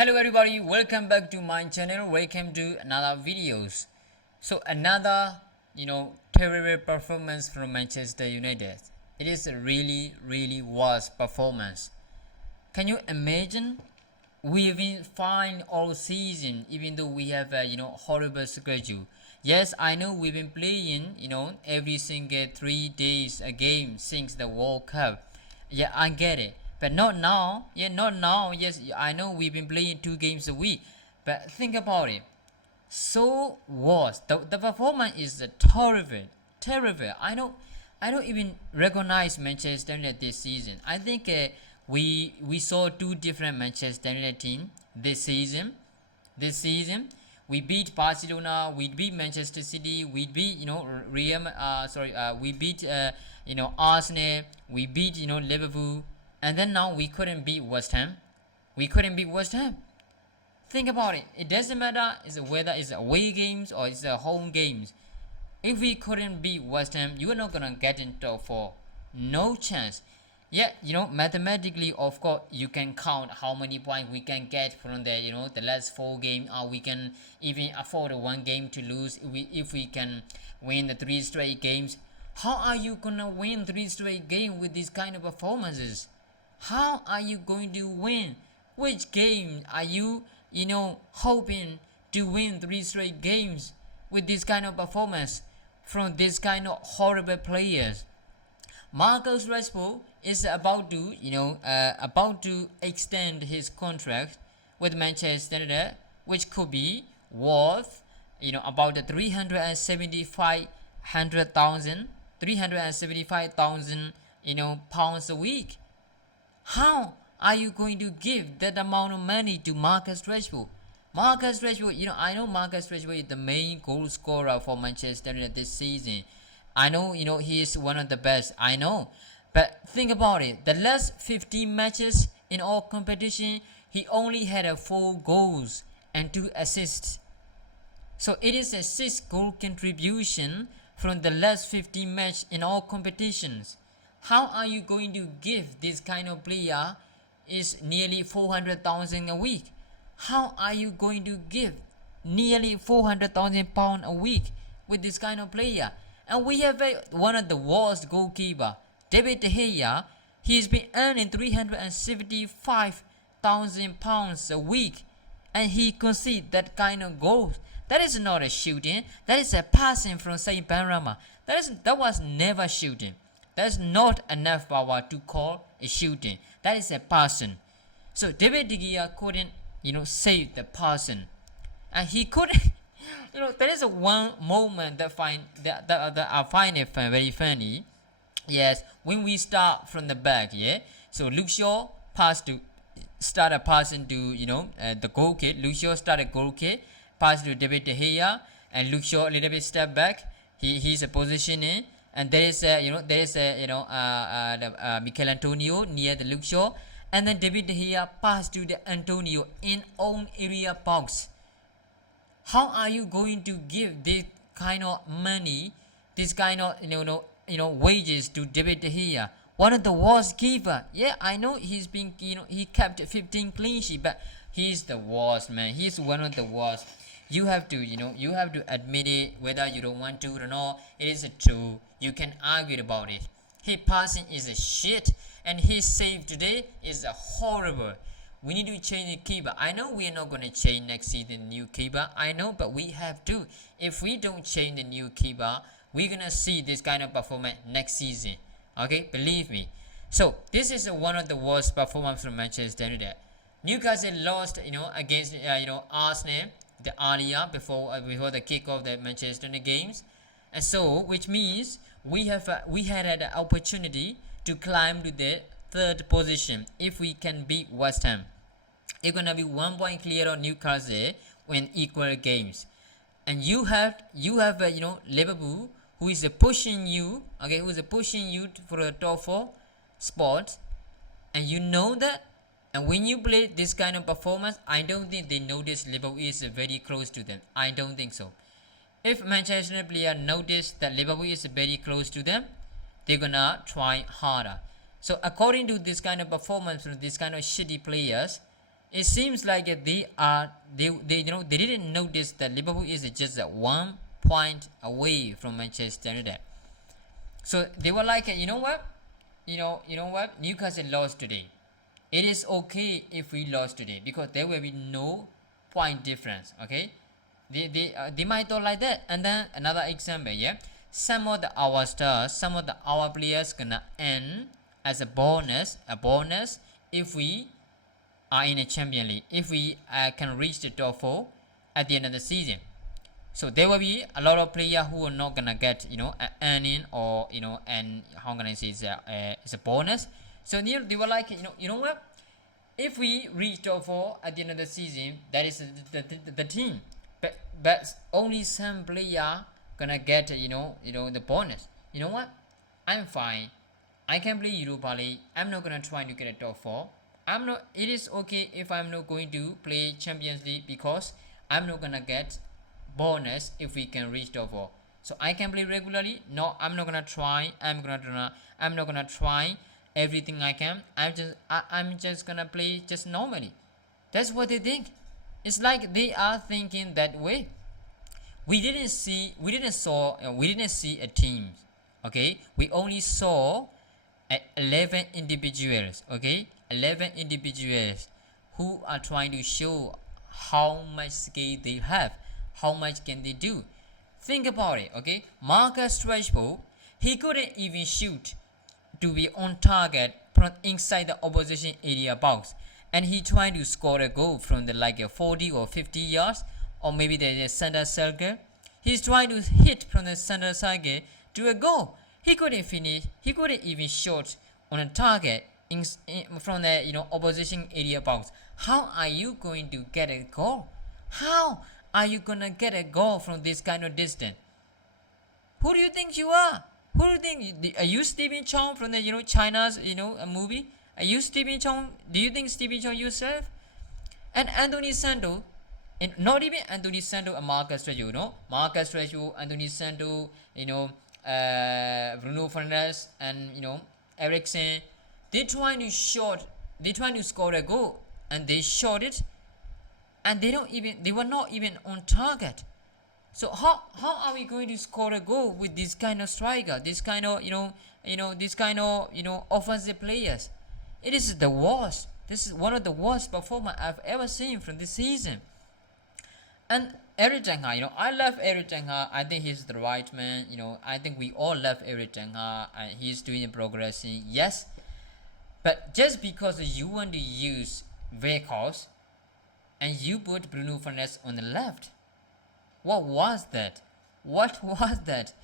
Hello everybody, welcome back to my channel. Welcome to another videos. So another, terrible performance from Manchester United. It is a really worst performance. Can you imagine? We've been fine all season, even though we have a horrible schedule. Yes, I know we've been playing every single 3 days a game since the World Cup. Yeah, I get it, but not now. Yeah, not now. Yes, I know we've been playing 2 games a week, but think about it. So worse. The performance is terrible. I don't even recognize Manchester United this season. I think we saw two different Manchester United team this season. This season, we beat Barcelona, we beat Manchester City, we beat Real. We beat Arsenal, we beat Liverpool, and then now we couldn't beat West Ham. We couldn't beat West Ham. Think about it. It doesn't matter whether it's away games or it's home games. If we couldn't beat West Ham, you are not gonna get in top four. No chance. Yeah, mathematically, of course, you can count how many points we can get from the last 4 games. Or we can even afford 1 game to lose if we can win the 3 straight games. How are you gonna win 3 straight games with these kind of performances? How are you going to win? Which game are you hoping to win 3 straight games with this kind of performance from this kind of horrible players? Marcus Rashford is about to extend his contract with Manchester United, which could be worth about the 375,000 pounds a week. How are you going to give that amount of money to Marcus Rashford? Marcus Rashford, I know Marcus Rashford is the main goal scorer for Manchester United this season. I know, he is one of the best. I know. But think about it. The last 15 matches in all competition, he only had 4 goals and 2 assists. So it is a 6-goal contribution from the last 15 matches in all competitions. How are you going to give this kind of player is nearly 400,000 a week? How are you going to give nearly 400,000 pounds a week with this kind of player? And we have one of the worst goalkeeper, David De Gea. He's been earning 375,000 pounds a week, and he concedes that kind of goals. That is not a shooting. That is a passing from Saint Benrahma. That was never shooting. That's not enough power to call a shooting. That is a passing. So David De Gea couldn't save the passing, and he couldn't. There is one moment that I find it very funny. Yes, when we start from the back, yeah. So Luke Shaw started passing to the goal kick. Luke Shaw started goal kick, pass to David De Gea, and Luke Shaw a little bit step back. He's a positioning, and there is Mikel Antonio near the Luke Shaw, and then David De Gea pass to the Antonio in own area box. How are you going to give this kind of money, this kind of wages to David De Gea, one of the worst keeper? Yeah, I know he's been he kept 15 clean sheet, but he's the worst, man. He's one of the worst. You have to admit it, whether you don't want to or not. It is true. You can argue about it. His passing is a shit, and his save today is a horrible. We need to change the keeper. I know we are not going to change next season new keeper. I know, but we have to. If we don't change the new keeper, we're going to see this kind of performance next season. Okay, believe me. So this is one of the worst performances from Manchester United. Newcastle lost, against Arsenal the earlier before the kick of the Manchester United games, and so which means we had an opportunity to climb to the 3rd position if we can beat West Ham. It's gonna be 1 point clear on Newcastle when equal games, and you have Liverpool who is pushing you, for the top 4 spot, and you know that. And when you play this kind of performance, I don't think they notice Liverpool is very close to them. I don't think so. If Manchester United player notice that Liverpool is very close to them, they're gonna try harder. So according to this kind of performance from this kind of shitty players, it seems like they didn't notice that Liverpool is just 1 point away from Manchester United. So they were like, you know what, Newcastle lost today. It is okay if we lost today because there will be no point difference. Okay, they might thought like that. And then another example, yeah, some of our stars, some of our players gonna end as a bonus if we are in a Champions League, if we can reach the top 4 at the end of the season. So there will be a lot of players who are not gonna get an earning, or and how can I say it's a bonus. So they were like, you know what, if we reach top 4 at the end of the season, that is the team, but only some player gonna get the bonus. You know what, I'm fine, I can play Europa League, I'm not gonna try to get a top 4. It is okay if I'm not going to play Champions League because I'm not gonna get bonus if we can reach top 4. So I can play regularly. No, I'm not gonna try. I'm not gonna try everything I can. I'm just gonna play just normally. That's what they think. It's like they are thinking that way. We didn't see a team. Okay, we only saw 11 individuals. Okay, 11 individuals who are trying to show how much skill they have, how much can they do. Think about it. Okay, Marcus Rashford, he couldn't even shoot to be on target from inside the opposition area box, and he tried to score a goal from the 40 or 50 yards, or maybe the center circle. He's trying to hit from the center circle to a goal. He couldn't finish. He couldn't even shoot on a target from the opposition area box. How are you going to get a goal? How are you gonna get a goal from this kind of distance? Who do you think you are? Who do you think? Are you Stephen Chow from the China's a movie? Are you Stephen Chow? Do you think Stephen Chow yourself? And Anthony Santo, and not even Anthony Santo and Marcus Rashford, Marcus Rashford, Anthony Santo, Bruno Fernandes, and Eriksen. They trying to score a goal, and they shot it, and they were not even on target. So how are we going to score a goal with this kind of striker, this kind of offensive players? It is the worst. This is one of the worst performance I've ever seen from this season. And Erik Ten Hag, I love Erik Ten Hag. I think he's the right man. I think we all love Erik Ten Hag, and he's doing progressing. Yes, but just because you want to use Weghorst and you put Bruno Fernandes on the left, what was that? What was that?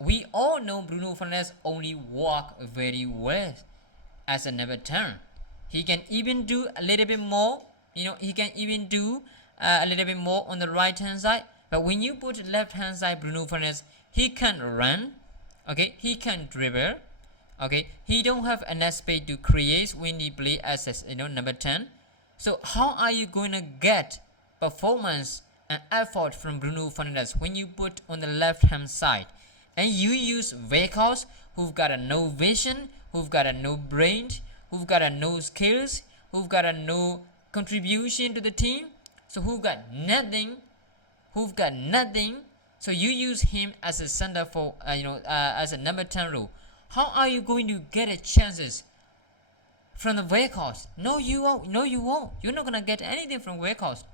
We all know Bruno Fernandes only walk very well as a number 10. He can even do a little bit more. He can even do a little bit more on the right hand side. But when you put left hand side Bruno Fernandes, he can run. Okay, he can dribble. Okay, he don't have enough space to create when he play as number 10. So how are you going to get performance and effort from Bruno Fernandes when you put on the left hand side, and you use Weghorst, who've got no vision, who've got no brain, who've got no skills, who've got no contribution to the team, so who've got nothing, so you use him as a center for as a number 10 role. How are you going to get a chances from the Weghorst? No, you won't. You're not gonna get anything from Weghorst.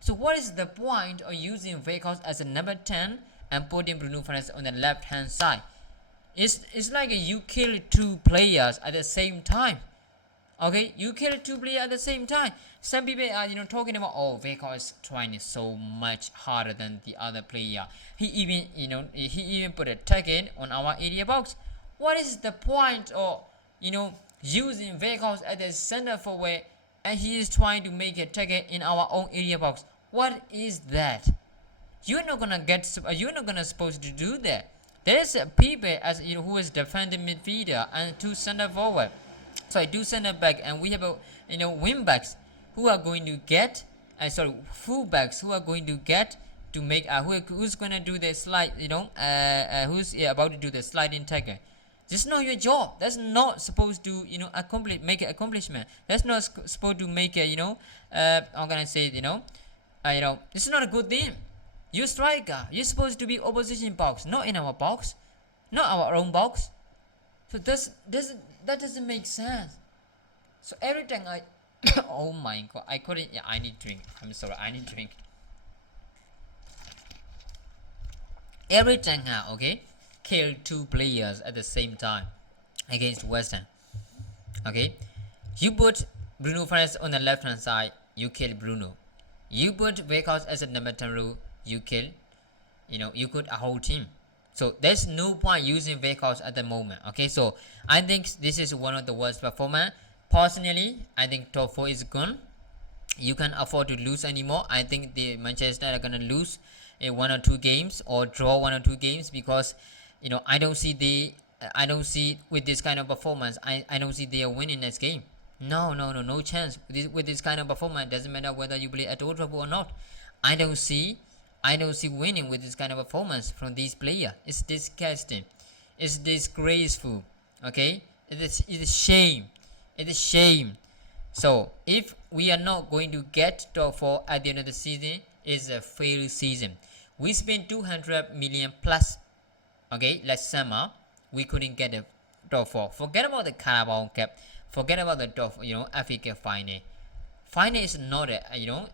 So what is the point of using Weghorst as a number 10 and putting Bruno Fernandes on the left hand side? It's like you kill two players at the same time. Okay, you kill two players at the same time. Some people are talking about, oh, Weghorst is trying so much harder than the other player. He even put a tag on our area box. What is the point of using Weghorst at the center forward, and he is trying to make a target in our own area box? What is that? You're not gonna supposed to do that. There is people as who is defending midfielder and two center forward, two center back, and we have wing backs who are going to get full backs who are going to get to make who's gonna do the slide who's about to do the sliding tackle. This is not your job. That's not supposed to, make an accomplishment. That's not supposed to make a, how can I say it, this is not a good thing. You striker, you're supposed to be opposition box, not in our box, not our own box. So that doesn't make sense. So every time I, oh my god, I couldn't. Yeah, I need drink. I'm sorry, I need drink. Every time, okay, kill 2 players at the same time against West Ham. Okay, you put Bruno Fernandes on the left hand side, you kill Bruno. You put Weghorst as a number 10 role, you kill, you could a whole team. So there's no point using Weghorst at the moment. Okay, so I think this is one of the worst performance. Personally, I think top 4 is gone. You can't afford to lose anymore. I think the Manchester are gonna lose in 1 or 2 games or draw 1 or 2 games because I don't see with this kind of performance. I don't see they are winning this game. No chance. With this kind of performance, doesn't matter whether you play at Old Trafford or not. I don't see winning with this kind of performance from these players. It's disgusting. It's disgraceful. Okay, it's a shame. It's a shame. So if we are not going to get top 4 at the end of the season, it's a failed season. We spent 200 million plus. Okay, last summer we couldn't get a top 4. Forget about the Carabao Cup. Forget about the top, Africa final. Final is not a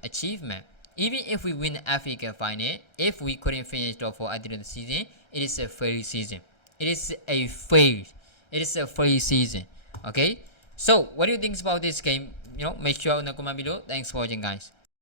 achievement. Even if we win Africa final, if we couldn't finish top 4 at the end of the season, it is a failed season. It is a failed season. Okay. So what do you think about this game? Make sure in the comment below. Thanks for watching, guys.